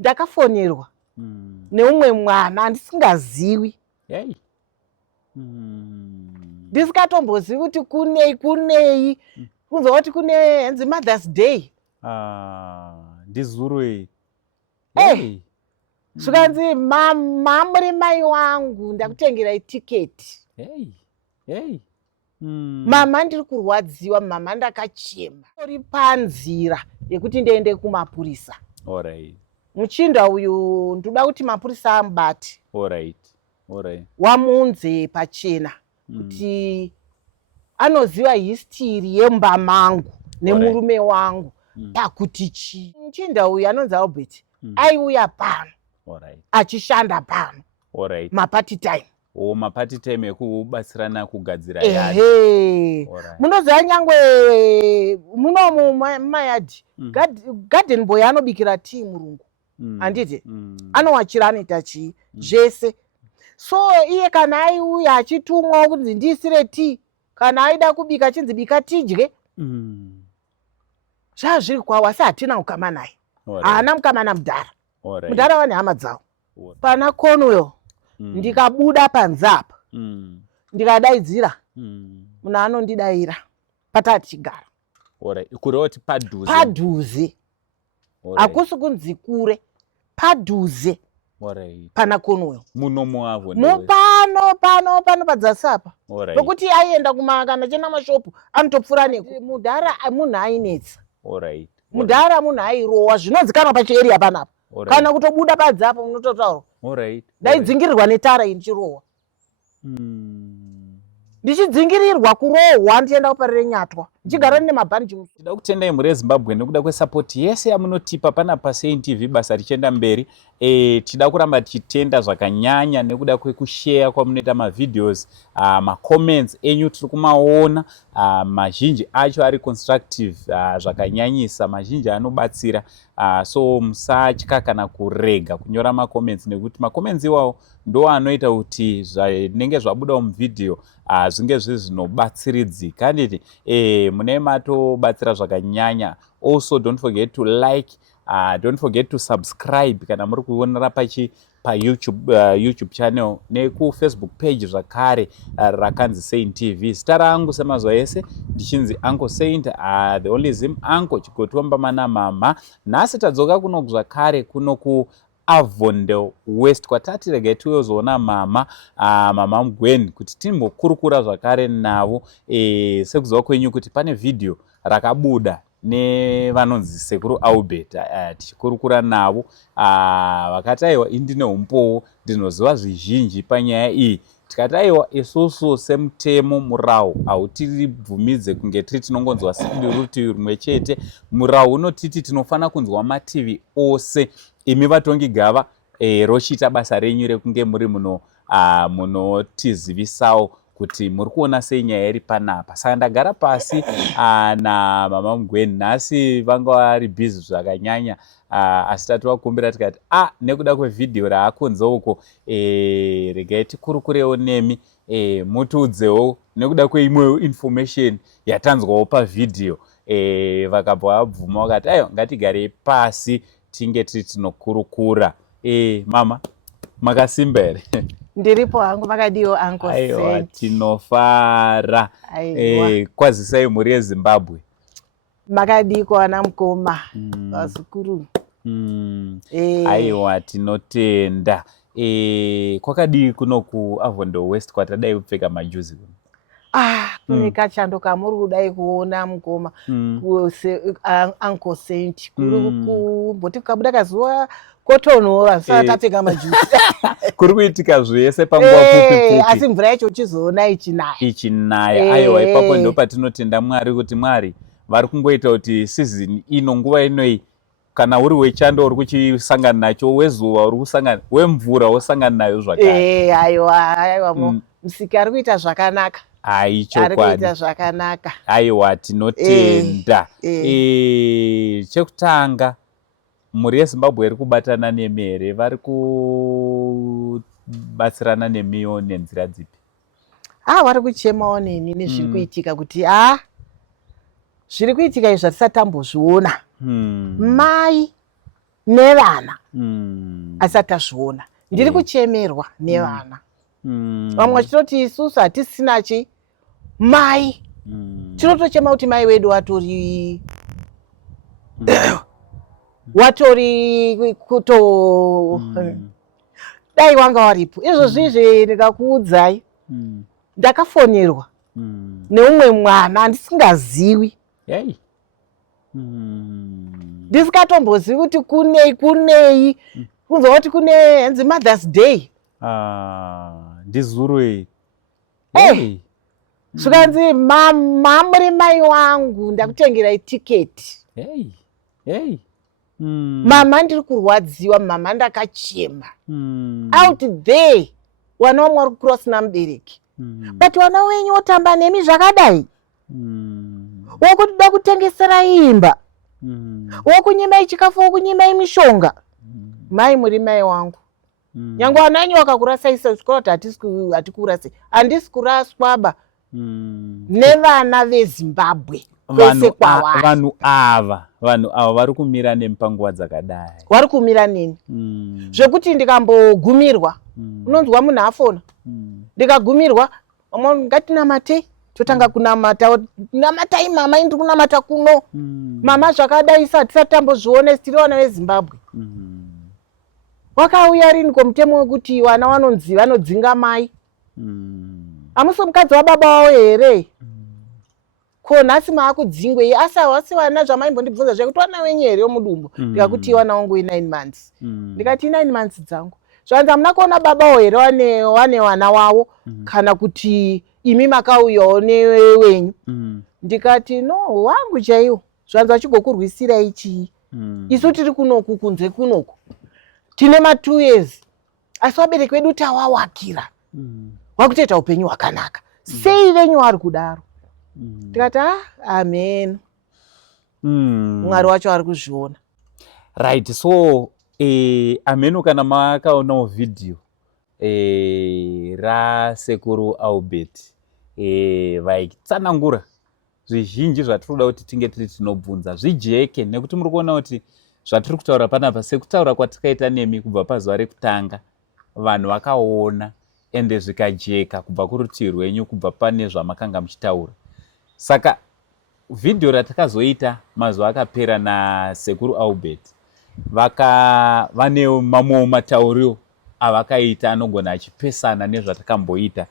ndakafonerwa neumwe mwana andisingazivi, ndisingatombozivi kuti kunei kunzwa kuti kune henzi Mother's Day. Ndizuru zvikanzi muri mai wangu ndakutengerai tiketi. Mama ndiri kurwadziwa, mama ndakachema. Uri panzira yekuti ndiende kumapurisa. Muchinda uyu ndoda kuti mapurisa amubate. Wamunze pachena kuti anoziva histiri yemba mangu nemurume wangu pakuti chi. Muchinda uyu anonzi Albert aiuya pano achishanda pano mapati time. Mapati time ekubatsirana kugadzira munoziva nyangwe muno mumayadhi garden boy anobikira tea murungu handiti anowachira anoita chii zvese. So iye kana aiuya achitumwa kunzi ndiisire tea, kana aida kubika achinzi bika tidye, zvazviri kwawo, asi hatina ukama naye. Haana mukamana mudhara. Mudhara wane hama dzawo. Pana Cornwell ndikabuda panze apa ndikadaidzira munhu anondidaira patatichigara kuroti padhuze, hakusi kunzi kure, padhuze pana Cornwell pano padzasi apa pokuti aienda kana chena mashopu anotopfuura mudhara munhu ainetsa, mudhara munhu airowa zvinozikanwa pachieriya panapa. Kana kutobuda padzi apo munototaura ndaidzingirirwa netara indichirohwa, ndichidzingirirwa kurohwa ndichienda kuparire nyatwa ndichigara nemabhanji. Tinoda kutendai mhuri yeZimbabwe nekuda kwesapoti yese yamunotipa pana paSaint TV basa richienda mberi. Tida kuramba tichitenda zvakanyanya nekuda kwekushare kwamunoita mavideos, macomments enyu tiri kumaona, mazhinji acho ari constructive zvakanyanyisa, mazhinji anobatsira. So musatya kana kurega kunyora macomments nekuti macomments iwawo ndo anoita kuti zvinenge zvabuda muvidhio zvinge zvinobatsiridzika. Handiti mune matobatsira zvakanyanya. Also don't forget to like, don't forget to subscribe kana muri kuonera pa YouTube channel neku Facebook page zvakare rakanzi Saint TV. Zita rangu semazuva ese ndichinzi Uncle Saint, the only Zim uncle chikotomba mana mama. Nhasi tadzoka kuno zvakare kuno ku Avondale West kwatati rega tizoona mama Mgweni kuti timbokurukura zvakare navo. Sekuziva kwenyu kuti pane video rakabuda nevanonzi sekuru Albert tichikurukura navo vakati aiwa indine umpowo ndinoziva zvizhinji panyaya iyi. Tikati aiwa isusu semutemo murau hautiribvumidze kunge tiri tinongonzwa rutivi rumwe chete. Murau unotiti tinofana kunzwa mativi ose. Imi vatongi gava rochiita basa renyu rekunge muri munotizivisawo kuti muri kuona sei nyaya iri panapa. Saka ndagara pasi namama Mgweni. Nhasi vanga vari bhizi zvakanyanya, asi tativakumbira tikati nekuda kwevidhio raakunze uko regai tikurukurewo nemi mutiudzewo nekuda kweimwewo information yatanzwawo pavidhio. Vakabva vabvuma vakati aiwa ngatigarei pasi tinge tiri tinokurukura. Mama makasimba here? Ndiripo hangu, makadiwo Uncle Saint. Aiwa tinofara. Kwazisai mhuri yeZimbabwe. Makadiko ana mukoma vazukuru. Aiwa tinotenda. Kwakadii kuno ku Avondale West kwatadai kupfeka majuzi? Kune kachando kamuri kudai kuona mukoma Uncle Saint kumboti kabuda kazuva kotonhora saka tapfeka majuzi. Kuri kuitika zvese panguva pfupi asi mvura yacho uchizoona ichinaya. Aiwa ipapo ndo patinotenda Mwari kuti Mwari vari kungoita kuti season ino nguva inoi kana uri wechando uri kuchisangana nacho, wezuva uri kusangana, wemvura wosangana nayo zvakare. Aiwa musiki ari kuita zvakanaka. Chokwadi zvakanaka. Aiwa tinotenda. Chekutanga mhuri yeZimbabwe iri kubatana nemi here? Vari kubatsirana nemiwo nenzira dzipi? Vari kuchemawo neni nezviri kuitika kuti zviri kuitika izvi zvatisati tambozviona. Mai nevana asati azviona. Ndiri kuchemerwa nevana. Vamwe vachitoti isusu hatisina chi mai. Tinotochema kuti mai wedu watori kuto dai wanga waripo. Izvozvizve ndikakuudzai ndakafonerwa neumwe mwana ndisingazivi. Ndisingatombozivi kuti kunei kunzwa kuti kune henzi Mother's Day. Ndizuru zvikanzi muri mai wangu ndakutengerai tiketi. Mama ndiri kurwadziwa, mama ndakachema. Out there wana wamwe vari kucross namubereki. But wana wenyu wotamba nemi zvakadai. Wokuda kutengesera imba. Wokunyimai chikafu, wokunyimai mishonga. Mai muri mai wangu. Nyangwe wana wenyu wakakurasai chikora kuti hatikurasai. Handisi kuraswaba nevana veZimbabwe. Vanhu ava vari kumira nemupanguva dzakadai. Vari kumira nini? Zvekuti ndikambogumirwa unonzwa munhu afona. Ndikagumirwa ngatinamate, totanga kunamata. Namatai mama, ndiri kunamata kuno. Mama zvakadai tisati tambozviona tiri vana veZimbabwe. Wakauya rini komutemo wekuti vana vanodzinga mai? Hamusi mukadzi wababa wavo here? Ko nhasi maakudzingwei? Asi vana zvamaimbondibvunza zvekuti vana wenyu here womudumbu? Ndikakuti vana wangu 9 months. Ndikati 9 months dzangu. Zvanzi hamuna kuona baba wavo here wane vana wavo? Kana kuti imi makauyawo newenyu? Ndikati no, wangu chaiwo. Zvanzi vachigokurwisirai chii? Isu tiri kunoku kunze kunoku tine ma2 years. Asi vabereki vedu tawawakira. Wakutoita upenyu hwakanaka. Sei venyu vari kudaro? Ndikati amen. Mwari wacho ari kuzviona. Right, so ameno kana makaonawo video rasekuru Albert vaitsanangura zvizhinji zvatinoda kuti tinge tiri tinobvunza zvijeke, nekuti muri kuona kuti zvatiri kutaura panapa sekutaura kwatakaita nemi kubva pazuva rekutanga vanhu vakaona ende zvikajeka kubva kurutivi rwenyu, kubva pane zvamakanga muchitaura. Saka vhidhiyo ratakazoita mazuva akapera nasekuru Albert vane mamwewo matauriro avakaita anogona achipesana nezvatakamboita.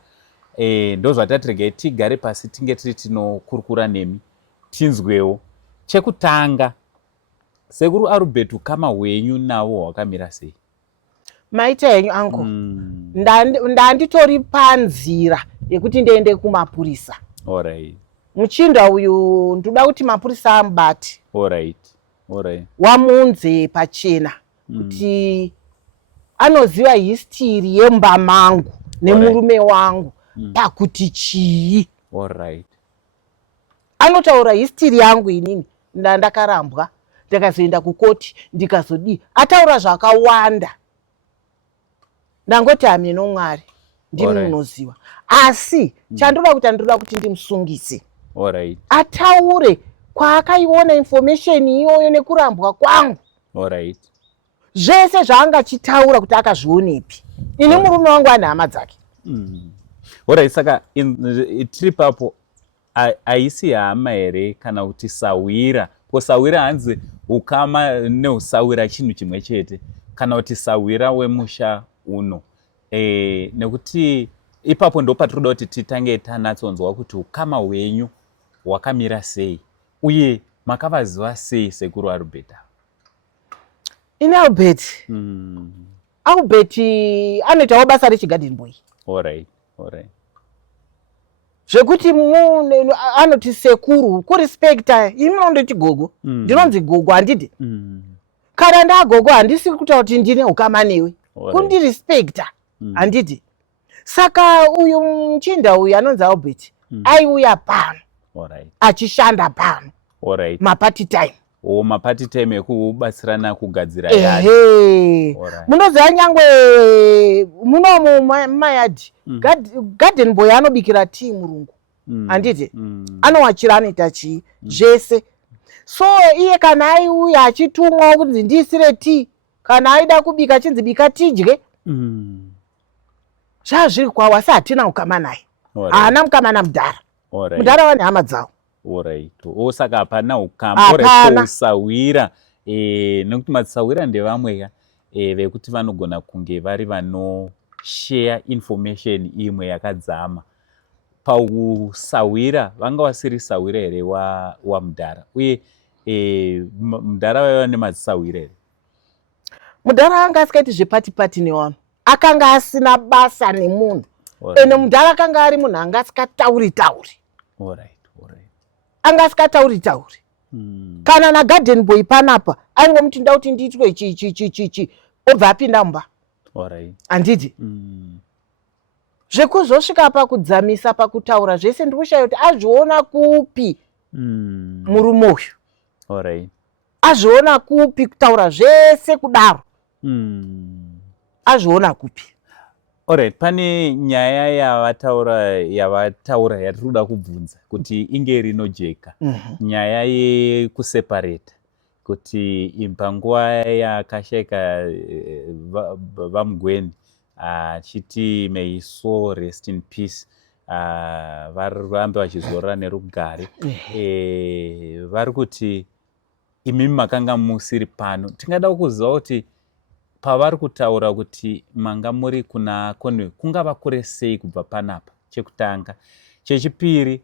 Ndozvatatiregai tigare pasi tinge tiri tinokurukura nemi tinzwewo. Chekutanga, sekuru Albert ukama hwenyu navo hwakamira sei? Maita henyu angu, ndanditori panzira yekuti ndiende kumapurisa. Alright. Muchinda uyu ndoda kuti mapurisa amubate. Alright. Wamunze pachena kuti anoziva history yemba mangu nemurume wangu pakuti chii. Alright. Anotaura history yangu inini ndakarambwa, ndakazoenda kukoti ndikazodii. Ataura zvakawanda. Ndangoti ameno Mwari ndimi munoziva. Asi chandoda kuti ndimusungise. Alright. Ataure kwaakaiona information iyoyo nekurambwa kwangu. Alright. Zvese zvaangachitaura kuti akazvionepi. Ini murume wangu ane hama dzake. Alright, saka tiri papo haisi hama here kana kuti sawira? Ko sawira hanzi ukama neusawira chinhu chimwe chete, kana kuti sawira wemusha uno. Nekuti ipapo ndo patirikuda kuti titange tanatsonzwa kuti ukama hwenyu hwakamira sei uye makavaziva sei sekuru Albert? Ini Albert anoitawo basa rechigarden boy. Alright. Zvekuti anoti sekuru kurispekta. Imi munondoti gogo, ndinonzi gogo handidi. Kana ndagogo handisi kutaura kuti ndine ukama newe. Kundirespekta handidi. Saka uyu muchinda uyu anonzi Albert aiuya pano achishanda pano mapati time. Mapati time ekubatsirana kugadzira yadi. Munoziva nyangwe muno mumayadi garden boy anobikira tii murungu handiti. Anowachira anoita chii zvese. So iye kana aiuya achitumwa kunzi ndiisire tea, kana aida kubika achinzi bika tidye, zvazviri kwawo, asi hatina ukama naye. Haana mukama namudhara. Mudhara wane hama dzawo. Osaka hapana ukama usawira, nekuti matsawira ndevamwe vekuti vanogona kunge vari share information imwe yakadzama. Pausawira vanga wasiri sawira here wamudhara, uye mudhara vaiva nematsawira here? Mudhara anga asikaiti zvepati-pati nevanhu, akanga asina basa nemunhu, ene mudhara akanga ari munhu anga asikatauri-tauri. Anga asikatauri-tauri. Kana nagarden boy panapa aingomuti nda kuti ndiitwe ichi obva apinda mumba. Handiti? Zvekuzosvika pakudzamisa pakutaura zvese ndikushaya kuti azviona kupi murume uyu. Azviona kupi kutaura zvese kudaro. Azviona kupi. Pane nyaya yavataura yatiri kuda kubvunza kuti inge rinojeka. Nyaya yekuseparate, kuti panguva yakashayika vaMugweni achiti may his soul rest in peace, varambe vachizorora nerugare, vari kuti imimi makanga musiri pano. Tingada kuziva kuti pavari kutaura kuti manga muri kuna Conway kungava kure sei kubva panapa, chekutanga. Chechipiri,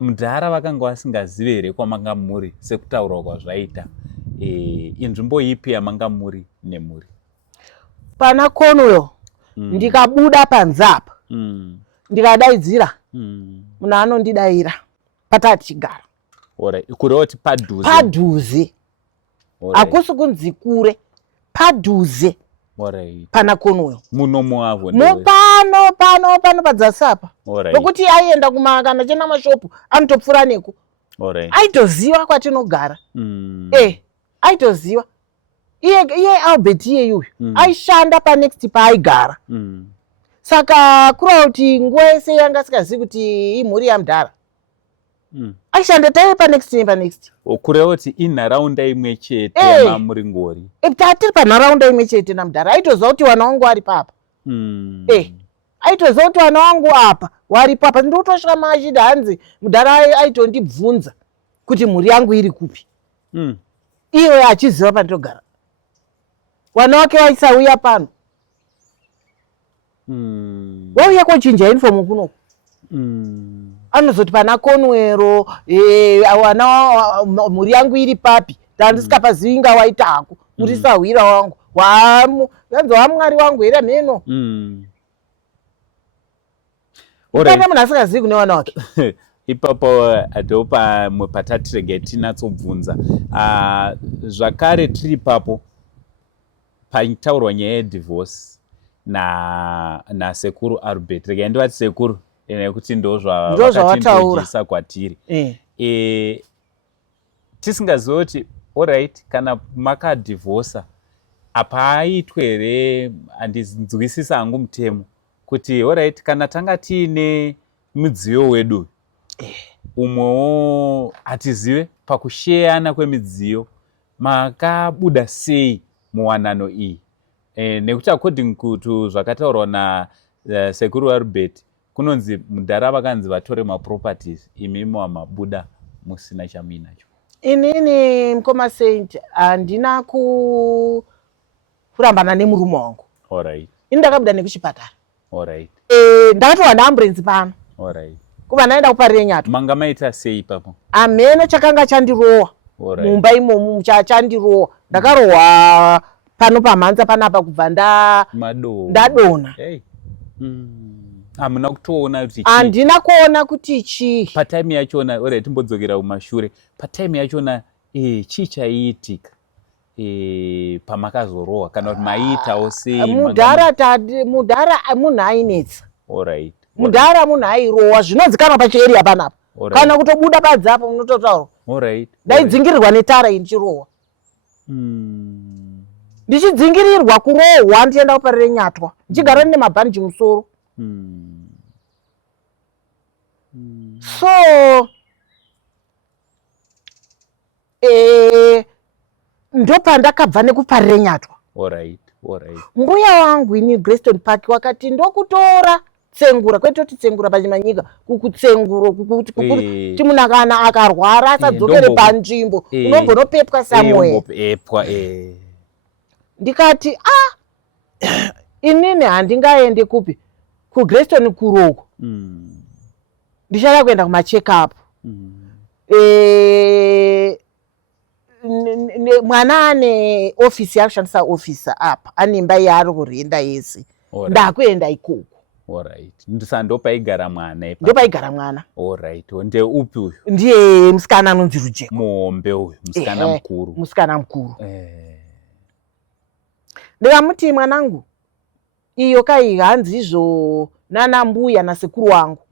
mudhara vakanga vasingazive here kwamanga muri sekutaurwa kwazvaita. Inzvimbo ipi yamanga muri nemuri? Pana Conway ndikabuda panze apa, ndikadaidzira munhu anondidaira patati chigara. Kureva kuti padhuze? Padhuze. Hakusi kunzi kure, padhuze. Pana Conway. Muno muavo? Pano padzasi apa. Nokuti aienda kana chena mashopu anotopfuura neko. Aitoziva kwatinogara. Aitoziva. Iye Albert iyeyu aishanda panext paaigara. Saka kureva kuti nguva yese yanga asikazivi kuti imhuri yamudhara. Aishanda taive panext. Kureva kuti inharaunda imwe chete yamamuri ngori? Tiri panharaunda imwe chete namudhara. Aitoziva kuti wana wangu ari papa. Aitoziva kuti wana wangu apa wari papa. Ndikutosvika mashida hanzi mudhara aitondibvunza kuti mhuri yangu iri kupi. Iye achiziva pandinogara. Wana wake waisauya pano. Wauya kochinja uniform kunoku. Anozoti pana Conway wana mhuri yangu iri papi. Ndandisikapazivi inga waita hako. Muri sahwira wangu. Yanzi wamwari wangu here mheno. Pane munhu asikazivi kune wana wake. Ipapo ndopa patatiregera tinatsobvunza. Zvakare tiri ipapo paitaurwa nyaya yedivorce nasekuru Albert. Regai ndovati sekuru nekuti ndozvavakatindojisa kwatiri. Tisingazivi kuti alright, kana makadhivorsa apa aitwe here, handinzwisisa hangu mutemo kuti alright, kana tanga tiine mudziyo wedu umwewo hatizive pakusheyana kwemidziyo makabuda sei muwanano iyi. Nekuti according to zvakataurwa nasekuru Albert, kunonzi mudhara vakanzi vatore maproperties, imimi wamabuda musina chamuinacho. Inini mukoma Saint handina kurambana nemurume wangu. Ini ndakabuda nekuchipatara. Ndakatowana ambulenzi pano. Kuva naenda kuparire Nyato. Manga maita sei ipapo? Hamene chakanga chandirowa. Mumba imomo chandirowa. Ndakarohwa pano pamhanza panapa kubva ndadona. Hamuna kutoona kuti handina kuona kuti chii. Patime yachona, alright, timbodzokera kumashure. Patime yachona chii chaiitika pamakazorohwa kana kuti maiitawo sei? Mudhara munhu ainetsa. Mudhara munhu airohwa zvinozikanwa pachieriya panapa. Kana kutobuda padzi apo munototaurwa. Ndaidzingirirwa netara iyi ndichirohwa. Ndichidzingirirwa kurohwa ndichienda kuparire Nyatwa. Ndichigara nemabhanji musoro. So ndopandakabva nekuparire nyatwa. Alright. Mbuya wangu ini Grayston Park wakati ndokutora tsengura, kwetoti tsengura pachimanyika, kukutsenguro kuti munhu kana akarwara asadzokere panzvimbo unombonopepwa somewhere. Ndikati inini handingaende kupi kuGrayston kuroko. Ndichada kuenda kumacheck up. Mwana ane ofisi yakushandisa officer apa, ane imba yaari kurenda yese. Ndakuenda ikoko. Alright. Ndopaigara mwana ipa. Ndopaigara mwana. Alright. Ndiye upi uyu? Ndiye musikana anonzi Rujeko. Muhombe uyu, musikana mukuru. Musikana mukuru. Ndikamuti mwanangu, iyo kai hanzi izvo nana mbuya nasekuru wangu.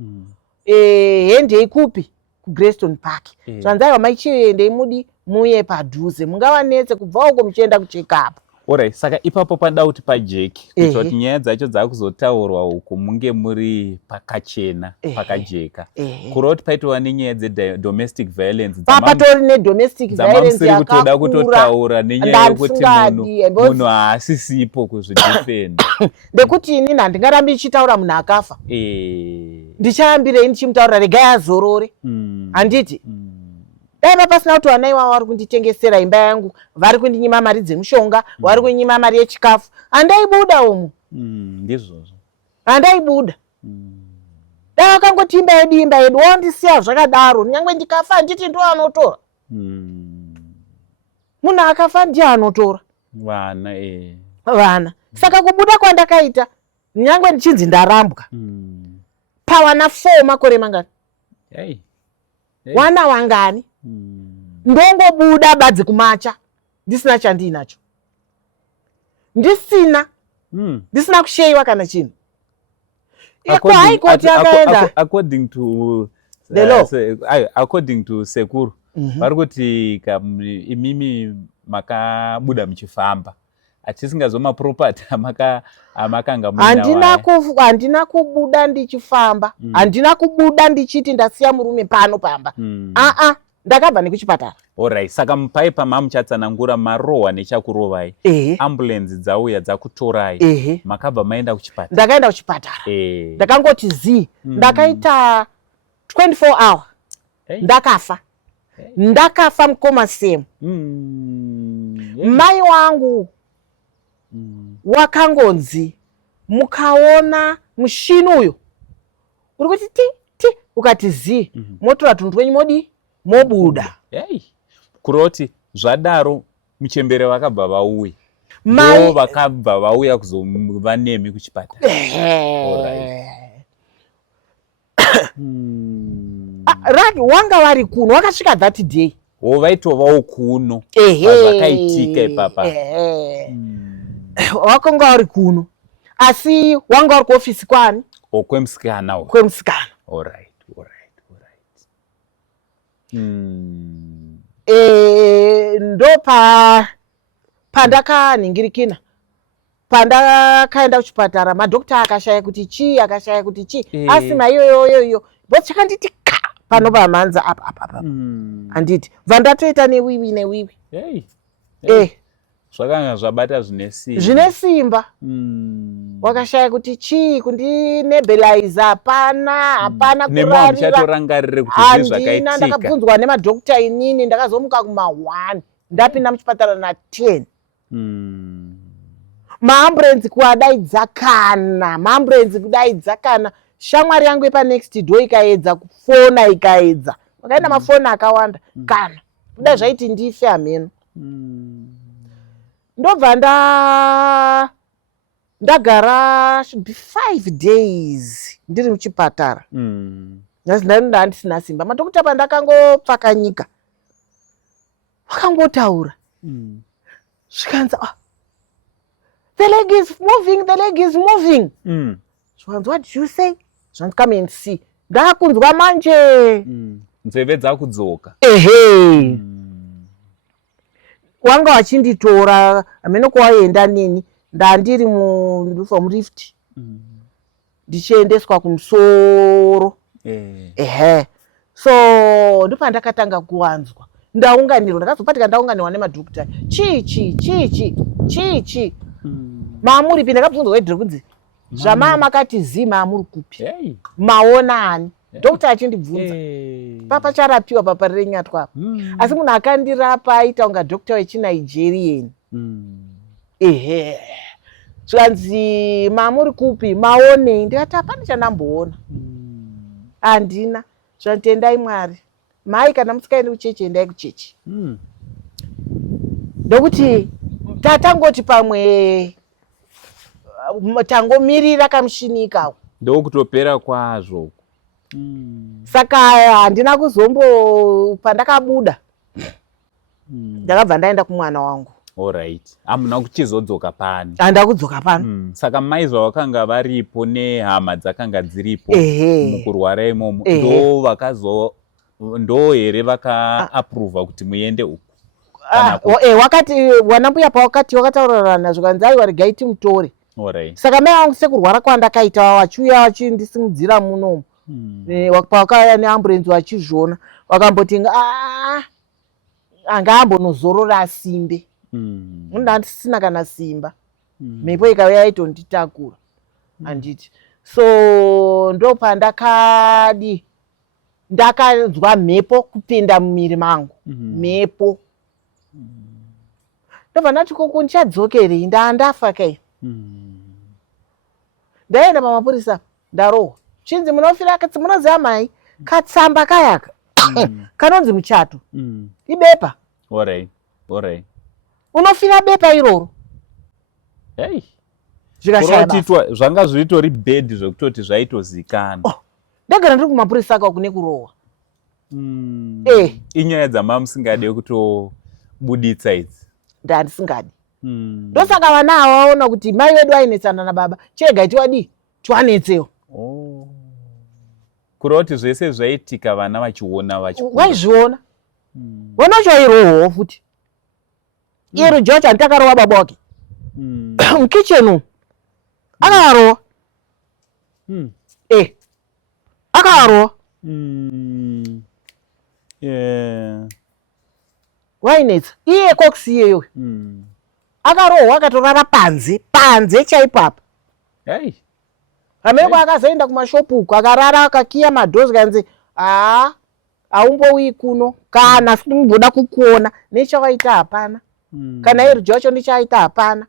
Hendei kupi? kuGrayston Park. Zvanzaiva maichiendei mudi muye padhuze. Mungavanetse kubva uko muchienda kuchekapo. Alright, saka ipapo pada kuti pajeki kuitira kuti nyaya dzacho dzakuzotaurwa uku munge muri pakachena, pakajeka. Kureva kuti paitova nenyaya dzedomestic violence. Patori nedomestic violence yakakura. kutoda kutotaura nenyaya yekuti munhu haasisipo kuzvidefenda. Ndekuti inini handingarambi ndichitaura munhu akafa. Ndicharambirei ndichimutaurira regai azorore. Handiti? Daiva pasina kuti vana ivavo vari kunditengesera imba yangu, vari kundinyima mari dzemushonga, vari kunyima mari yechikafu, handaibuda umu. Ndizvozvo. Handaibuda. Dai vakangoti imba yedu, wandisiya zvakadaro, nyangwe ndikafa handiti ndo anotora. Munhu akafa ndiye anotora. Vana. Saka kubuda kwandakaita, nyangwe ndichinzi ndarambwa. Pavana 4 makore mangani. Wana wangani. Ndongobuda badzi kumacha ndisina chandinacho. Ndisina kusheyiwa kana chinhu. According to the law, according to sekuru, vari kuti imimi makabuda muchifamba achisingazo property amakanga handina kubuda ndichifamba. Handina kubuda ndichiti ndasiya murume pano pamba. Ndakabva nekuchipatara. Alright, saka mupaipa mamuchatsanangura marohwa nechakurovai. Ambulance dzauya dzakutorai. Makabva maenda kuchipatara. Ndakaenda kuchipatara. Ndakangoti zii. Ndakaita 24 hour. Ndakafa. Ndakafa mukoma semu. Mai wangu wakangonzi mukaona mushini uyo uri kuti ti ukati zii motora tuntu wenyu modi mobuda. Kuroti zvadaro muchembere vakabva vauya. Ndo vakabva vauya kuzova nemi kuchipatara. Wanga vari kuno, wakasvika that day. Vaitovawo kuno. Pazvakaitika ipapa. Wakanga vari kuno. Asi wanga vari kuofisi kwani? Kwemusikana. Kwemusikana. Alright. Ndo pandakanhingirikina. Pandakaenda kuchipatara madhokta akashaya kuti chii, asima iyoyo. Boti chakanditi pano pamanza apa. Handiti. Vandatoita newiwi. Zvakanga zvabata zvine simba. Wakashaya kuti chii, kundinebelaiza hapana kurarira kuti handina. Ndakabvunzwa nemadhokta inini, ndakazomuka kuma1 ndapinda muchipatara na10. Maambulenzi kudaidza kana shamwari yangu yepanext door ikaedza kufona ikaedza. Wakaenda mafoni akawanda kana kudai zvaiti ndife hameno. Ndobva ndagara should be 5 days ndiri muchipatara. Ndanga handisina simba. Madhokota pandakangopfakanyika wakangotaura zvikanzi the leg is moving. Zvikanzi what did you say? Zvikanzi come and see. Ndakunzwa manje. Nzeve dzakudzoka. Wanga wachinditora hameno kwawaenda neni ndandiri murift ndichiendeswa kumusoro. So ndopandakatanga kuwanzwa ndaunganirwa, ndakazopatika ndaunganirwa nemadhokota chichi maamuripi. Ndakabvunzwa wedhiri kunzi zvamama makati zi maamuri kupi, maona ani? Dhokota achindibvunza papa charapiwa papa rirenyatwa. Asi munhu akandirapa aita unga dhokota wechinigerian. Ehe, zvanzi maamuri kupi, maonei? Ndikati hapana chandamboona, handina. Zvanzi tendai Mwari, mai kana musikaendi kuchechi endai kuchechi. Ndokuti tatangoti pamwe tangomirira kamushini ikawo ndokutopera kwazvo. Saka handina kuzombo, pandakabuda ndakabva ndaenda kumwana wangu. Alright, hamuna kuchizodzoka pano? Handa kudzoka pano. Saka mai zvavakanga varipo nehama dzakanga dziripo mukurwara imomo ndo here vakaapprova kuti muende uku? Wakati wanambuya pawakati wakataurana zvikanzi aiwa regai timutore. Saka mai vangu sekurwara kwandakaita vachiuya vachindisimudzira munomu, pawakauya neamburenzi vachizviona vakamboti anga ambonozorora asimbe. Munhu handisina kana simba, mhepo ikauya yaitonditakura handiti. So ndo pandakadi ndakanzwa mhepo kupinda mumiri mangu, mhepo. Ndobva ndati koko ndichadzokerei, ndafa kai. Ndaenda pamapurisa ndarohwa, chinzi munofira katsi, munoziva mai katsamba kayaka kanonzi muchato ibepa. Unofira bepa iroro. Zvanga zvitori bhedhi zvekutoti zvaitozikana. Ndagara ndiri kumapurisa aka kune kurohwa. Inyaya dzamama musingade kutobuditsa idzi? Ndandisingadi. Ndosaka vana ava vaona kuti mai vedu vainetsana nababa, chega tiwadi tiwanetsewo. Kureva kuti zvese zvaitika vana vachiona vaizviona. Vanacho vairohwawo futi. Iro George anditakarohwa baba wake mukitchen umu akarohwa. Akarohwa. Wainetsa iye koksi iyeyo akarohwa akatorara panze chaipapa. Ameko akazoenda kumashopu uku akarara akakiya madhozi kanzi haumbouyi kuno kana sitomboda kukuona, nechawaita hapana, kana iri George ndichaita hapana.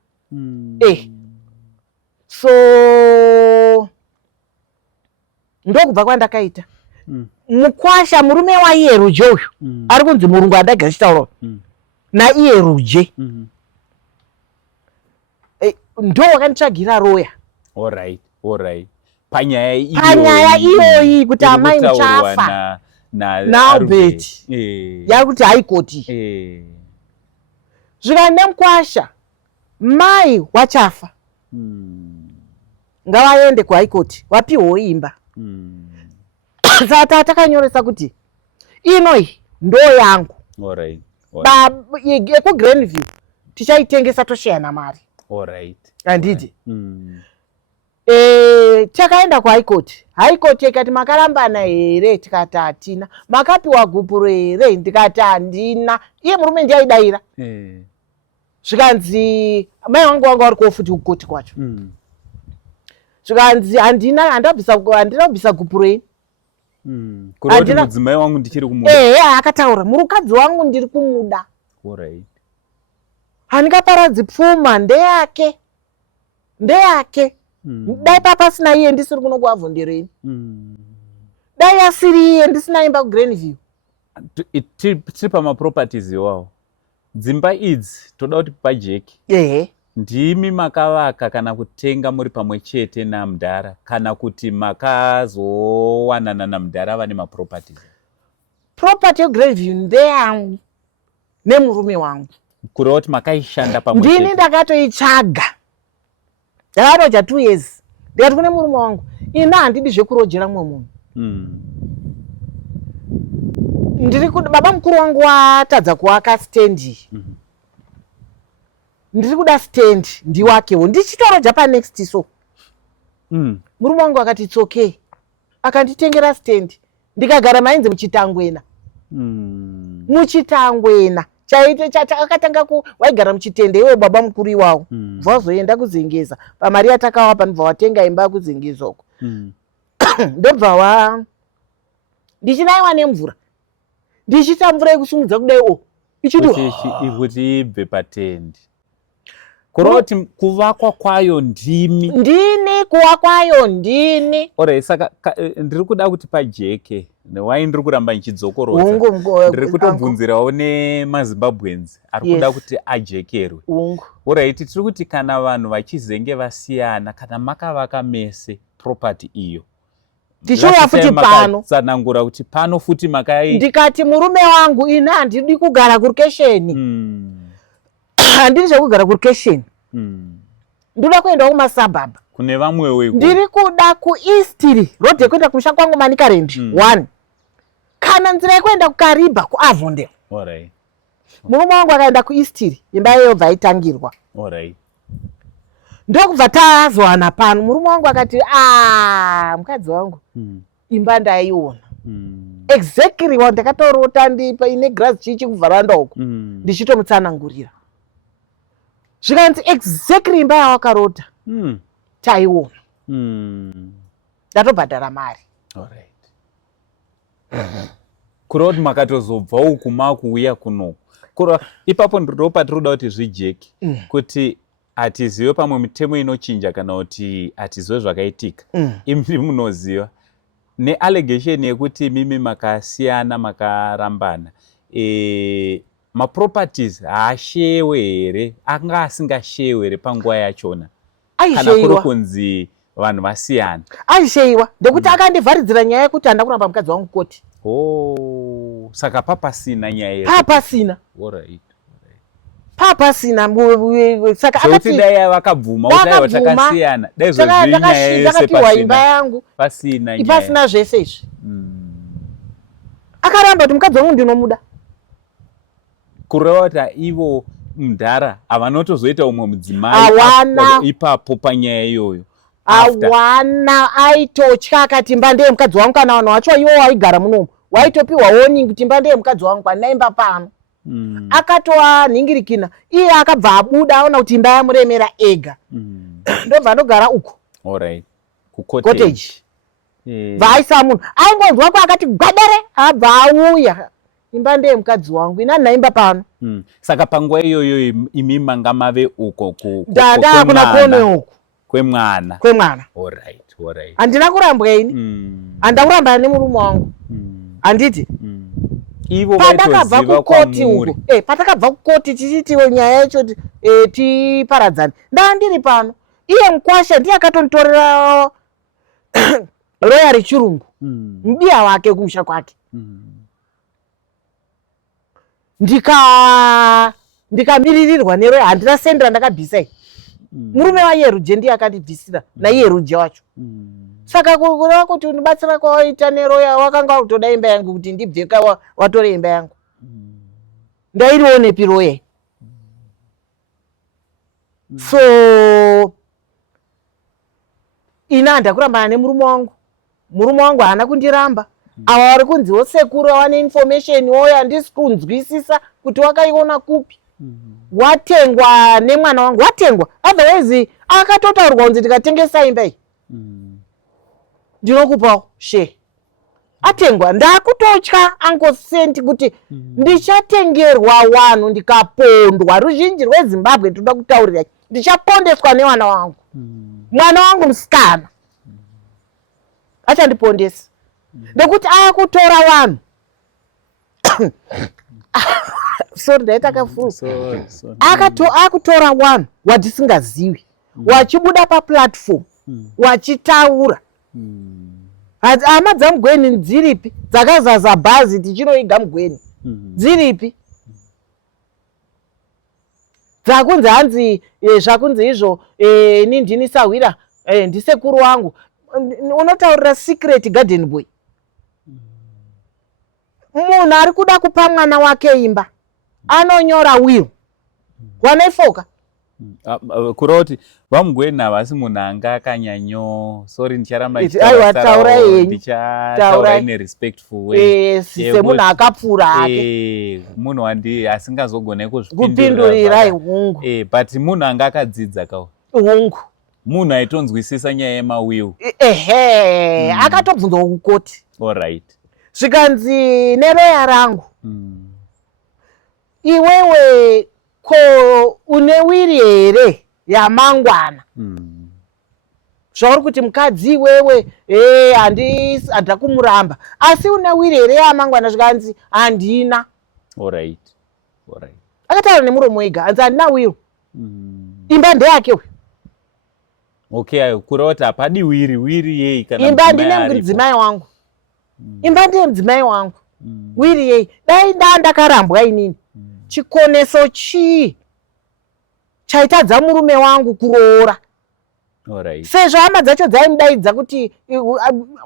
So ndokubva kwandakaita mukwasha murume waiye Ruje uyu ari kunzi murungu andaiga chitaura naiye Ruje ndo wakanditsvagira roya. Panyaya iyoyi kuti amai muchafa naAlbert yari kuti haikoti zvikande mukwasha mai wachafa ngavaende kuhaikoti vapiwewo imba. Saka takanyoresa kuti inoi ndo yangu kuGrenville tichaitengesa toshayana mari. Handiti takaenda kuhaikoti, haikoti ikati makarambana here, tikati hatina. Makapiwa gupuro here, ndikati handina. Iye murume ndiaidaira. Zvikanzi mai wangu vari kofuti kukoti kwacho. Zvikanzi handina, handina kubvisa gupuro ini. Kureva kuti mudzimai wangu ndichiri kumuda. Akataura murukadzi wangu ndiri kumuda. Handingaparadzi pfuma ndeyake. Dai papasina iye ndisiri kuno kuavhondereni. Dai asiri iye ndisina imba kuGrenville. Tiri pamaproperties iwawo. Dzimba idzi toda kuti pajeki. Ndimi makavaka kana kutenga muri pamwe chete naMudhara kana kuti makazowanana naMudhara vane maproperties? Property yeGrenville ndeyangu nemurume wangu. Kureva kuti makaishanda pamwe chete? Ndini ndakatoitsvaga. Ndakatoja 2 years. Ndikati kune murume wangu, ina handidi zvekurojera mumwe munhu. Baba mukuru wangu watadza kuwaka stendi. Ndiri kuda stendi ndiwakewo ndichitoroja panext so. Murume wangu akati it's okay. Akanditengera stendi. Ndikagara mainzi muchitangwena. muchitangwena chaite chakatanga waigara muchitende iwe baba mukuru iwawo vazoenda kuzengeza pamari yatakawapa ndobva watenga imba yakuzengeza uko ndobva ndichinaiwa nemvura ndichita mvura yekusungudza kudai kuti ibve patendi kuroti kuvakwa kwayo ndini kuvakwayo ndini. Alright, saka ndiri kuda kuti pajeke wai ndiri kuramba nchidzokoroza ndiri kutobvunzirawo nemazimbabwenzi ari kuda kuti ajekerwe. Alright, tiri kuti kana vanhu vachizenge vasiyana kana makavaka mese property iyo tichouya futi pano tsanangura kuti pano futi makai ndikati murume wangu ina handidi kugara kurukesheni handiri zvekugara kurukesheni ndoda kuenda kumasabhabha kune vamwewo iko ndiri kuda kueastri road yekuenda kumusha kwangu Manicaland 1 kana nzira yekuenda kukariba kuavondale. Alright, murume wangu akaenda kueastri imba yeyo bva itangirwa. Alright, ndokubva tazowana pano murume wangu akati mukadzi wangu imba ndaiona exactly wandakatorota ndipa ine grass chichi kuvharanda uko ndichitomutsanangurira zvikanzi exactly imba yawakarota taiona ndatobhadhara mari. Alright, kuroti makatozobva uku makuuya kunoku ipapo ndo patiri kuti zvijeki kuti hatizive pamwe mitemo inochinja kana kuti hatizive zvakaitika imi munoziva neallegation yekuti mimi makasiyana makarambana maproperties haashewe here anga asingashewe here panguva yachona kana kuri kunzi vanhu vasiyana aisheyiwa ndekuti akandivharidzira nyaya yekuti handa kuramba mukadzi wangu koti. Saka papasina nyaya papasina. Alright, papasina saka akati dai vakabvuma utaiwa takasiyana dai zvinyaya yese imba yangu pasina ipasina zvese izvi akaramba kuti mukadzi wangu ndinomuda kureva kuti ivo mudhara havanotozoita umwe mudzimai ipapo panyaya iyoyo hawana aitotya akati imba ndeye mukadzi wangu kana vanhu vacho iwo waigara munomu waitopiwa warning kuti imba ndeye mukadzi wangu pandinaimba pano akatova nhingirikina iye akabva abuda aona kuti imba yamuremera ega ndobva andogara uko cottage vaisa munhu aingonzwa ko akati gwadere abva auya imba ndeye mukadzi wangu ina naimba pano saka panguva iyoyo imi manga mave uko ndada kuna kone uko kwemwana. Alright, handina kurambwa ini handa kurambana nemurume wangu handiti patakabva kukoti uko patakabva kukoti tichitiwo nyaya yacho tiparadzane ndandiri pano iye mukwasha ndiye akatonditorera roya rechirungu mubiya wake kumusha kwake ndikamiririrwa neroya handina sendera ndakabvisai murume waYeruje ndiye akandibvisira naYeruje wacho saka kureva kuti unibatsira kwawaita neroya wakanga utoda imba yangu kuti ndibveka watore imba yangu ndairionepi roya so ina handakurambana nemurume wangu haana kundiramba ava vari kunziwo sekuru awane information woyo handisi kunzwisisa kuti wakaiona kupi watengwa nemwana wangu watengwa otherwise akatotaurwa kunzi ndikatengesa imba iyi ndinokupawo she atengwa ndakutotya angosendi kuti ndichatengerwa wanhu ndikapondwa ruzhinji rweZimbabwe toda kutaurira ndichapondeswa newana wangu mwana wangu musikana achandipondesa ndekuti akutora wanhu sorry ndaita kafuru akutora wanhu watisingazivi wachibuda paplatform wachitaura hama dzamugweni dziripi dzakazaza bhazi tichinoiga mugweni dziripi dzakunzi hanzi zvakunzi izvo ini ndini Sahwira ndisekuru wangu unotaurira secret garden boy munhu ari kuda kupa mwana wake imba anonyora will wanaifoka Kuroti vamugwena vasi munhu anga akanyanyo sorry ndicharamba aiwa taurai henyu ndichataura ine respectful way semunhu akapfura ake munhu wandi asingazogone kuzvipindurira hungu but munhu anga akadzidza kawo hungu munhu aitonzwisisa nyaya yemawiu akatobvunzwa kukoti alright zvikanzi neroya rangu iwewe ko une wiri here yamangwana zvauri kuti mukadzi iwewe handida kumuramba asi une wiri here yamangwana zvikanzi handina alright akataura nemuromo wega hanzi handina wiro imba ndeyake we okay kureva kuti hapadi wiri yei kana imba ndine mudzimai wangu imba ndiye mudzimai wangu wiri yei dai ndakarambwa inini chikoneso chii chaitadza murume wangu kuroora sezvo hama dzacho dzaimudaidza kuti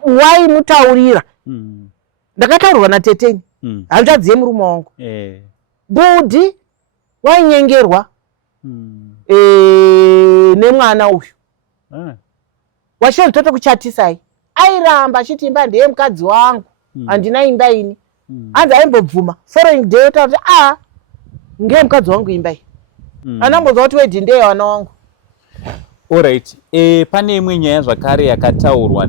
waimutaurira ndakataurirwa nateteni handichadziye murume wangu budi wainyengerwa nemwana uyu wachitotote kuchatisai airamba achiti imba ndeye mukadzi wangu handina imba ini hanzi aimbobvuma following day otaura kuti ngeye mukadzi wangu imba iyi anambonzwa kuti wedhi ndeye wana wangu alright pane imwe nyaya zvakare yakataurwa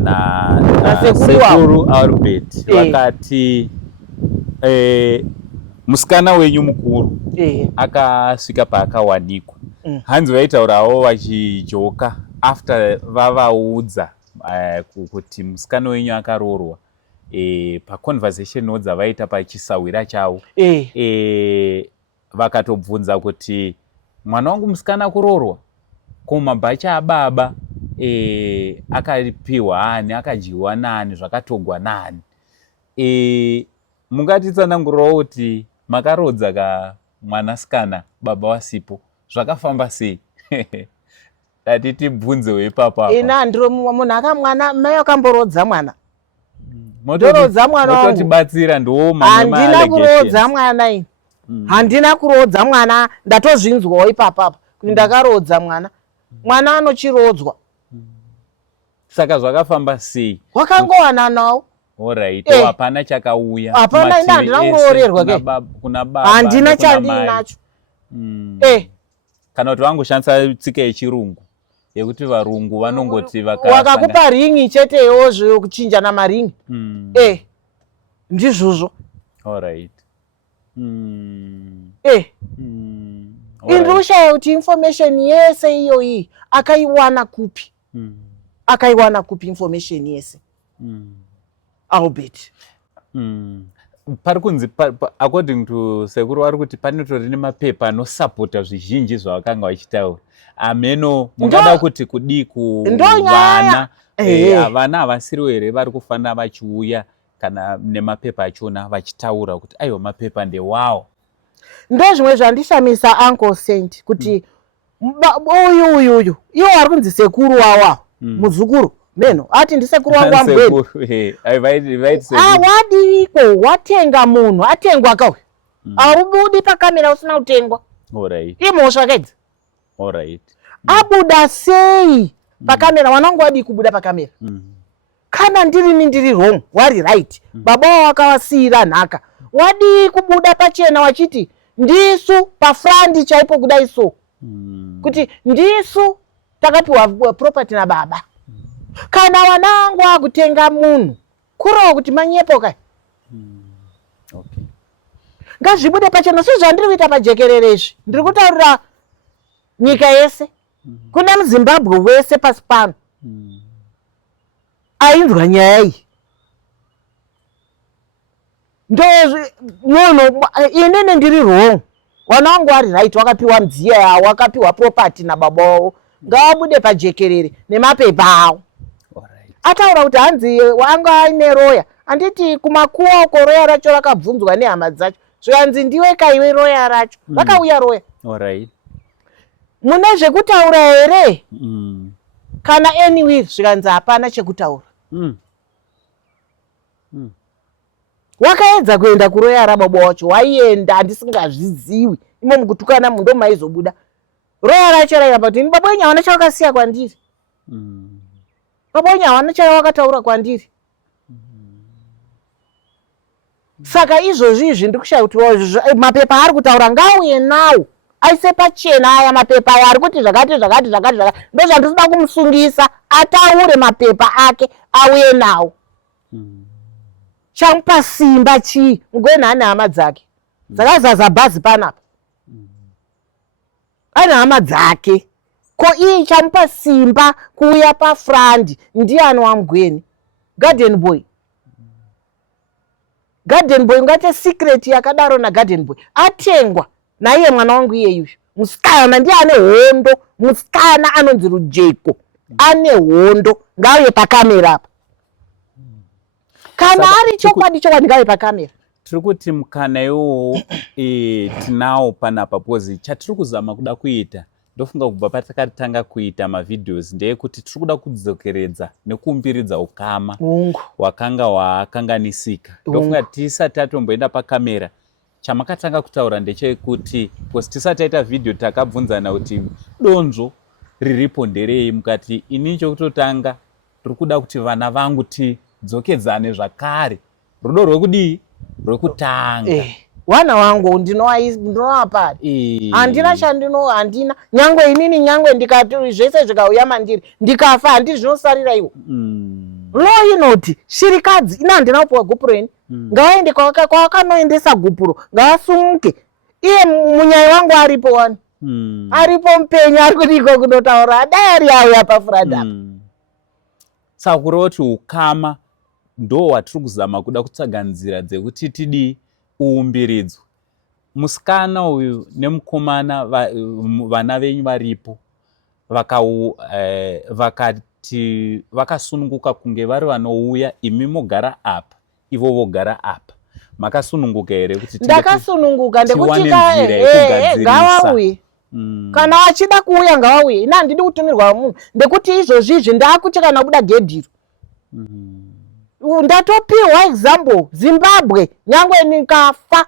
nasekuru Albert vakati musikana wenyu mukuru akasvika paakawanikwa hanzi vaitaurawo vachijoka after vavaudza kuti musikana wenyu akaroorwa paconversationo dzavaita pachisawira chavo vakatobvunza kuti mwana wangu musikana kuroorwa kumabhacha ababa akapiwa ani akadyiwa nani zvakatogwa nani mungatitsanangurirawo kuti makarodza ka mwanasikana baba wasipo zvakafamba sei dati tibvunzewo ipapo ina handiro munhu akamwana mai akamborodza mwana ndorodza mwana wangu mototibatsira ndiwo handina kurodza mwana ini handina kurodza mwana ndatozvinzwawo ipapapa kuti ndakarodza mwana anochirodzwa saka zvakafamba sei wakangowana nawo alright hapana chakauya hapana ina handina kuroorerwa ke kuna baba handina chandinacho kana kuti vangoshandisa tsika yechirungu yekuti varungu vanongoti wakakupa ringi chetewo zvekuchinjana maringi ndizvozvo alright indiri kushaya kuti information yese iyoyi akaiwana kupi akaiwana kupi information yese Albert pari kunzi according to sekuru vari kuti panotori nemapepa anosapota zvizhinji zvavakanga vachitaura ameno mungada kuti kudi kuvana havana havasiriwo here vari kufanira vachiuya kana nemapepa achona vachitaura kuti aiwa mapepa ndewawo ndo zvimwe zvandishamisa Uncle Saint kuti uyu iwo ari kunzi sekuru wawa muzukuru meno ati ndisekuru wangu wamgweni wadiko watenga munhu atengwa kawe aubudi pakamera usina kutengwa imhosva kaidzi abuda pakamera wanangu wadi kubuda pakamera kana ndiri wrong wari right baba wao wakawasiyira nhaka wadi kubuda pachena wachiti ndisu pafrandi chaipo kudai so kuti ndisu takapiwa property nababa kana wanangu akutenga munhu kurawo kuti manyepo kai ngazvibude pachena sezvandiri kuita pajekerere izvi ndiri kutaurira nyika yese kuna muZimbabwe wese pasi pano ainzwa nyaya iyi munhu inini ndiri wrong wanangu ari right wakapiwa mudziya yawo wakapiwa property nababa wavo ngavabude pajekerere nemapepa awo ataura kuti hanzi wanga aine roya anditi kumakuwa uko roya racho rakabvunzwa nehama dzacho zvikanzi ndiwe kaiwe roya racho rakauya roya mune zvekutaura here kana anyway zvikanzi hapana chekutaura wakaedza kuenda kuroya rababa wacho waienda handisingazvizivi imo mukutukana mundo maizobuda roya rachera kuti baba wenyu hawana chawakasiya kwandiri. Baba wenyu hawana chawakataura kwandiri. Saka izvozvi ndikushaya kuti mapepa ari kutaura ngauye nawo aise pachena aya mapepa aya ari kuti zvakati ndozvandisida kumusungisa ataure mapepa ake auye nawo. Chamupa simba chii mugweni ane hama dzake dzakazaza bhazi panapa ane hama dzake ko iye chamupa simba kuuya pafrandi ndiani wamugweni Garden Boy ngate secret yakadaro naGarden Boy atengwa naiye mwana wangu iyeyu musikana ndiye ane hondo musikana anonzi Rujeko ane hondo ngauye pakamera apa kana ari chokwadi ngauye pakamera. Tiri kuti mukana iwowo tinawo panapa pozi chatiri kuzama kuda kuita ndofunga kubva patakatanga kuita mavidheos ndeyekuti tiri kuda kudzokeredza nekuumbiridza ukama hwakanga hwakanganisika. Ndofunga tisati tatomboenda pakamera chamakatanga kutaura ndechekuti because tisati taita vhidhio takabvunzana kuti donzvo riripo nderei, mukati ini chokutotanga tiri kuda kuti vana vangu tidzokedzane zvakare rudo rwekudii rwekutanga. Wana wangu ndinowa pari handina handina nyangwe inini nyangwe ndikati zvese zvikauya mandiri ndikafa handii zvinosarira iwo. Lo inoti shirikadzi ina handinakupiwa gupuro ini ngavaende kwawakanoendesa gupuro ngavasumuke. Iye munyai wangu aripo wani aripo mupenyu ari kudiko kunotaura adai auya pafurada. Saka kuroti ukama ndo hwatiri kuzama kuda kutsvaga nzira dzekuti tidii uumbiridzwe. Musikana uyu nemukomana vana venyu varipo vakasununguka kunge vari vanouya imi mogara apa ivo vogara apa. Makasununguka here kuti ndakasununguka ndekuti ngavauye kana vachida kuuya ngavauye ina handidi kutumirwa munhu ndekuti izvozvizvi ndakuti kana buda gedhiro ndatopiwa example Zimbabwe nyangwe nikafa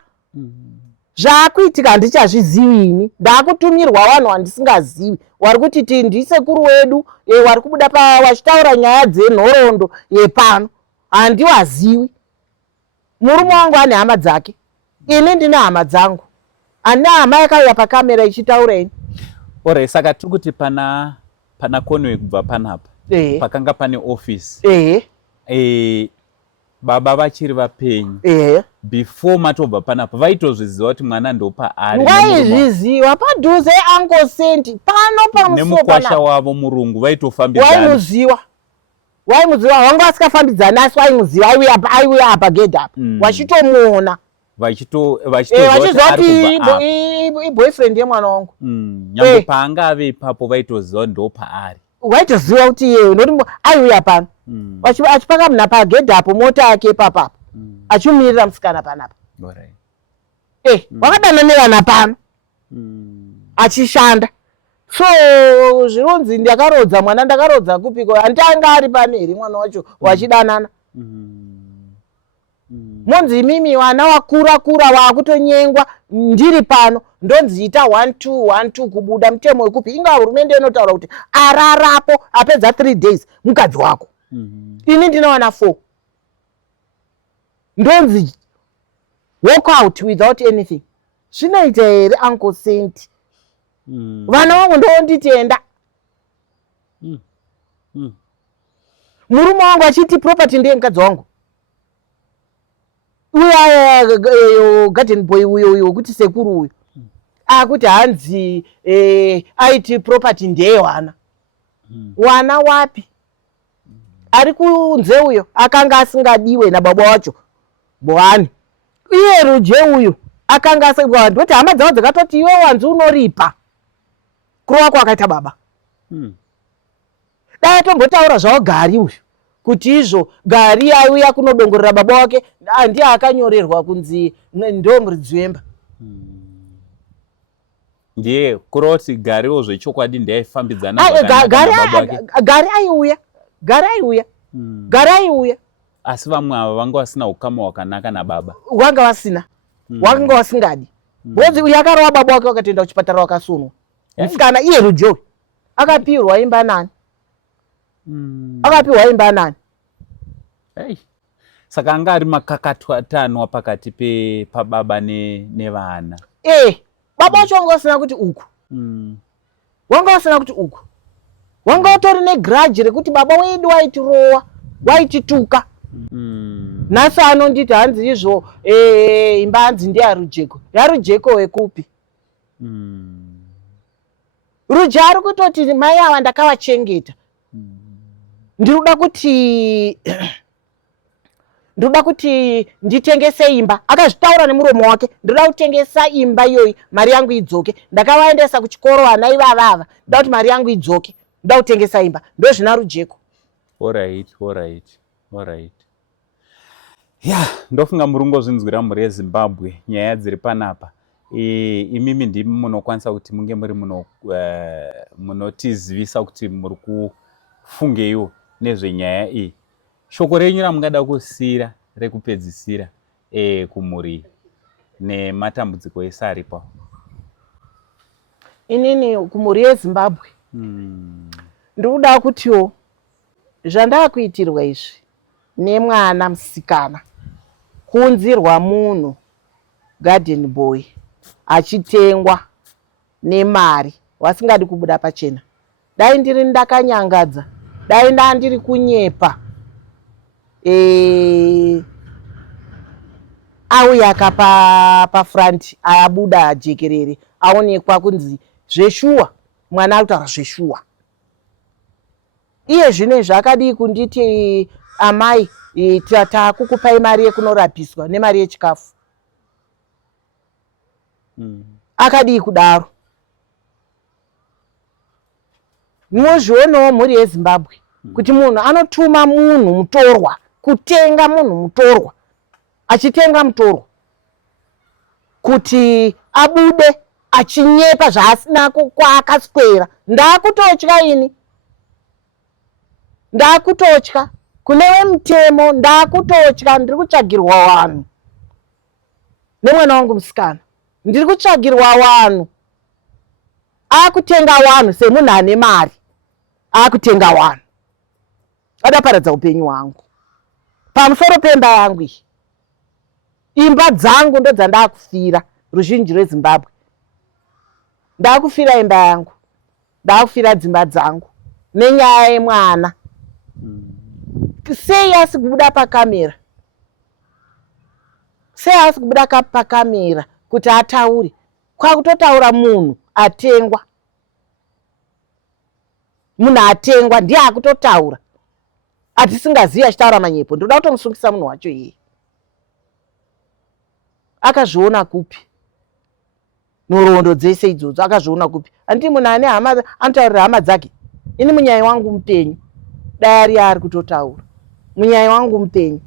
zvaakuitika handichazvizivi ini ndakutumirwa vanhu vandisingazivi vari kuti ndisekuru wedu vari kubuda vachitaura nyaya dzenhoroondo yepano handiwazivi. Murume wangu ane hama dzake ini ndine hama dzangu handina hama yakauya pakamera ichitaura ini. Ore saka tiri kuti pana Conway kubva panapa pakanga pane office baba vachiri vapenyu before matobva panapa vaitozviziva kuti mwana ndopa ari vaizviziva padhuze Uncle Senti pano pamusoro nemukwasha wavo murungu vaitofambidzana waimuziva wanga vasikafambidzana asi waimuziva aiuya apa gedha apa wachitomuona vachiziva kuti iboyfriend yemwana wangu nyangwe paanga ave ipapo vaitoziva ndopa ari waitoziva kuti iye noti aiuya pano achipaka muna pagedha apo mota yake ipapapo achimumirira musikana panapa wakadananirana pano achishanda. So zvironzi ndakarodza mwana ndakarodza kupiko handitanga ari pane here mwana wacho wachidanana. Monzi imimi vana wakura wakutonyengwa ndiri pano ndonzi ita 1-2 kubuda mutemo wekupi inga hurumende inotaura kuti ararapo apedza 3 days mukadzi wako. Ini ndinowana 4 ndonzi walk out without anything. Zvinoita here Uncle Senti? Vana vangu ndonditenda. Murume wangu achiti property ndiye mukadzi wangu. Uya Garden Boy uyo kuti sekuru uyo akuti hanzi aiti property ndiye wana wapi ari kunze uyo akanga asingadiwe nababa wacho Bwani. Iye Ruje uyo akanga asingadiwe ndoti hama dzawo dzakatoti iwe wanzi unoripa kuro wako akaita baba. Dai tombotaura zvawo Gari uyo kuti izvo Gari auya kunodongorera baba wake ndiye akanyorerwa kunzi ndomuridzwemba. Ndiye kuroti Gariwo zvechokwadi ndiye aifambidzana Gari aiuya asi vamwe ava vanga vasina ukama hwakanaka nababa wanga vasingadi. Bwezi uyu akarova baba wake wakatoenda kuchipatara wakasunwa musikana iye Rujoe akapirwa imba nani? Akapirwa imba nani? Saka anga ari makakatanwa pakati pababa nevana. Baba wacho wanga usina kuti uku. Wanga usina kuti uku. Wanga utori negrudge rekuti baba wedu waitirowa, waitituka. Nhasi anonditi hanzi izvo imba hanzi ndiyaRujeko. yaRujeko wekupi? Ruje ari kutoti mai ava ndakavachengeta. Ndiruda kuti nditengese imba. Akazvitaura nemuromo wake, ndiruda kutengesa imba iyoyi, mari yangu idzoke. Ndakavaendesa kuchikoro vana ivavava, ndoda kuti mari yangu idzoke. Ndoda kutengesa imba. Ndo zvina Rujeko. Alright. Ndofunga muri kungozvinzwira mhuri yeZimbabwe nyaya dziri panapa. Imimi ndimi munokwanisa kuti munge muri munotizivisa kuti muri kufungeiwo nezvenyaya iyi. Shoko renyu ramungada kusira rekupedzisira kumhuri nematambudziko ese aripo. Inini kumhuri yeZimbabwe ndikuda kutiwo zvandakuitirwa izvi nemwana musikana, kuunzirwa munhu garden boy achitengwa nemari wasingadi kubuda pachena. Dai ndiri ndakanyangadza, dai ndandiri kunyepa, auya akapa pafront abuda jekerere aonekwa kunzi zveshuwa, mwana akutaura zveshuwa. Iye zvinezvi akadi kunditi amai takukupai mari yekunorapiswa nemari yechikafu. Akadi kudaro. Muzvionawo mhuri yeZimbabwe kuti munhu anotuma munhu mutorwa kutenga munhu mutorwa, achitenga mutorwa kuti abude achinyepa zvaasina kwaakaswera. Ndakutotya ini, ndakutotya kune wemutemo, ndakutotya. Ndiri kutsvagirwa wanhu nemwana wangu musikana, ndiri kutsvagirwa wanhu. Akutenga wanhu semunhu ane mari, akutenga wanhu. Adaparadza upenyu hwangu pamusoro pemba yangu iyi. Imba dzangu ndo dzandakufira. Ruzhinji rweZimbabwe ndakufira imba yangu, ndakufira dzimba dzangu nenyaya yemwana. Sei asi kubuda pakamera? Sei asi kubuda pakamera kuti ataure? Kwakutotaura munhu atengwa. Munhu atengwa ndiye akutotaura. Atisingazivi achitaura manyepo. Ndoda kutomusungisa munhu wacho iye. Akazviona kupi? Nhoroondo dzese idzodzo akazviona kupi? Anditi munhu ane hama anotaurira hama dzake. Ini munyai wangu mupenyu. Dai ari kutotaura. Munyai wangu mupenyu.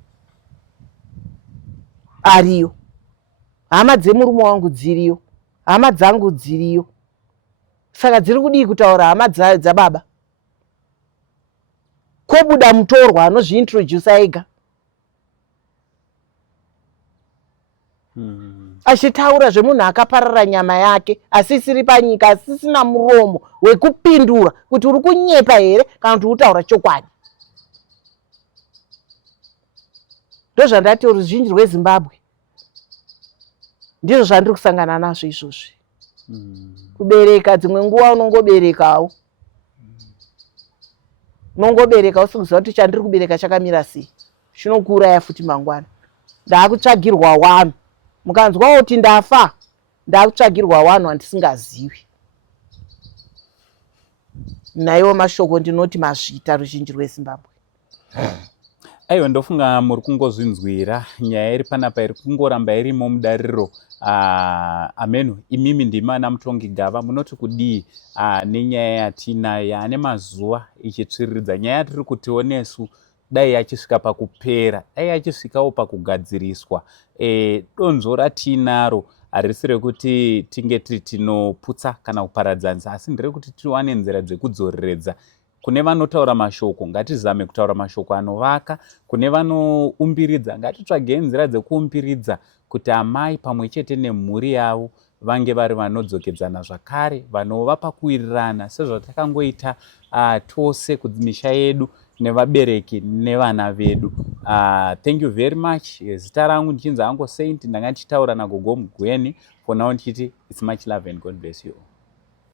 Ariyo. Hama dzemurume wangu dziriyo. Hama dzangu dziriyo. Saka dziri kudii kutaura hama dzababa? Kobuda mutorwa anozviintroduce ega. Achitaura zvemunhu akaparara nyama yake, asisiri panyika, asisina muromo wekupindura kuti uri kunyepa here kana kuti utaura chokwadi. Ndozvandati ruzhinji rweZimbabwe ndizvo zvandiri kusangana nazvo izvozvi. Kubereka dzimwe nguva unongoberekawo. Unongobereka usikuziva kuti chandiri kubereka chakamira sei. Zvinokuuraya futi mangwana. Ndakutsvagirwa wanhu. Mukanzwawo kuti ndafa, ndakutsvagirwa wanhu wandisingazivi. Naiwo mashoko ndinoti mazvita ruzhinji rweZimbabwe. Aiwa, ndofunga muri kungozvinzwira nyaya iri panapa iri kungoramba irimo mudariro. Ameno, imimi ndimi ana mutongi gava munoti kudii nenyaya yatinayo yaane mazuva ichitsviriridza. Nyaya yatiri kutiwo nesu dai yachisvika pakupera, dai yachisvikawo pakugadziriswa. Donzo ratinaro harisi rekuti tinge tiri tinoputsa kana kuparadzanisa, asi nderekuti tiwane nzira dzekudzoreredza. Kune vanotaura mashoko ngatizame kutaura mashoko anovaka. Kune vanoumbiridza ngatitsvage nzira dzekuumbiridza kuti amai pamwe chete nemhuri yavo vange vari vanodzokedzana zvakare, vanova pakuwirirana sezvatakangoita tose kumisha yedu nevabereki nevana vedu. Thank you very much. Zita rangu ndichinzi Uncle Saint, ndanga ndichitaura naGogo Mugweni. For now ndichiti it's much love and God bless you.